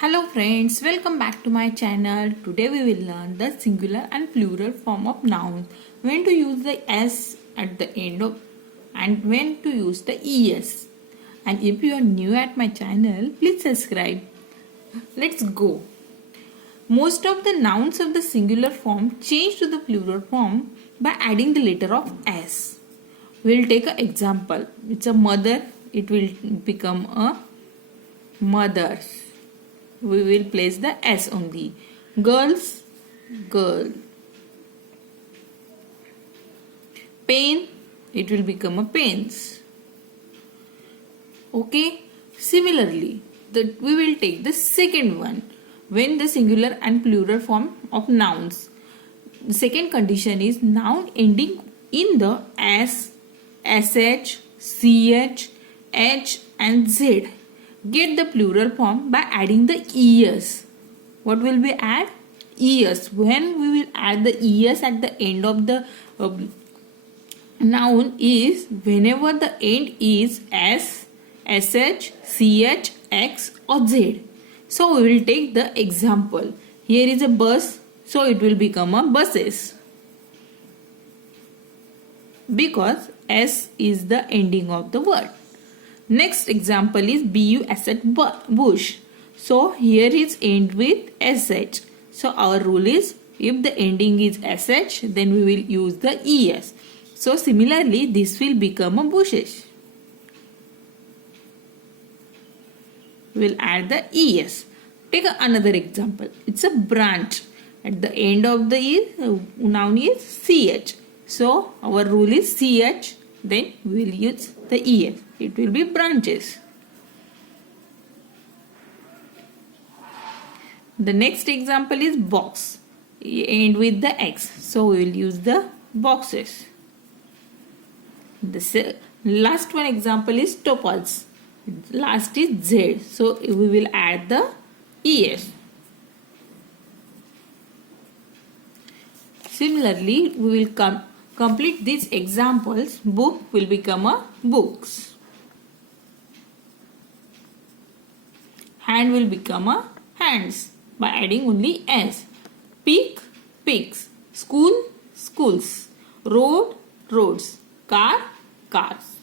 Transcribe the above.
Hello friends, welcome back to my channel. Today we will learn the singular and plural form of nouns. When to use the s at the end of and when to use the es. And if you are new at my channel, please subscribe. Let's go. Most of the nouns of the singular form change to the plural form by adding the letter of s. We'll take an example. It's a mother. It will become a mothers. We will place the s only. Girls, girl. Pen, it will become a pens. Okay. Similarly, we will take the second one. When the singular and plural form of nouns. The second condition is noun ending in the s, sh, ch, h and z. Get the plural form by adding the es. What will we add? Es. When we will add the es at the end of the noun is whenever the end is s, sh, ch, x or z. So we will take the example. Here is a bus, so it will become a buses. Because s is the ending of the word. Next example is bus at bush. So here is end with sh. So our rule is if the ending is sh, then we will use the es. So similarly this will become a bushes. We will add the es. Take another example. It's a branch. At the end of the noun is ch. So our rule is ch. Then we will use the es. It will be branches. The next example is box. End with the x. So we will use the boxes. The last one example is topaz. Last is z. So we will add the es. Similarly, we will complete these examples. Book will become a books. Hand will become a hands by adding only s. Peak, pigs. School, schools. Road, roads. Car, cars.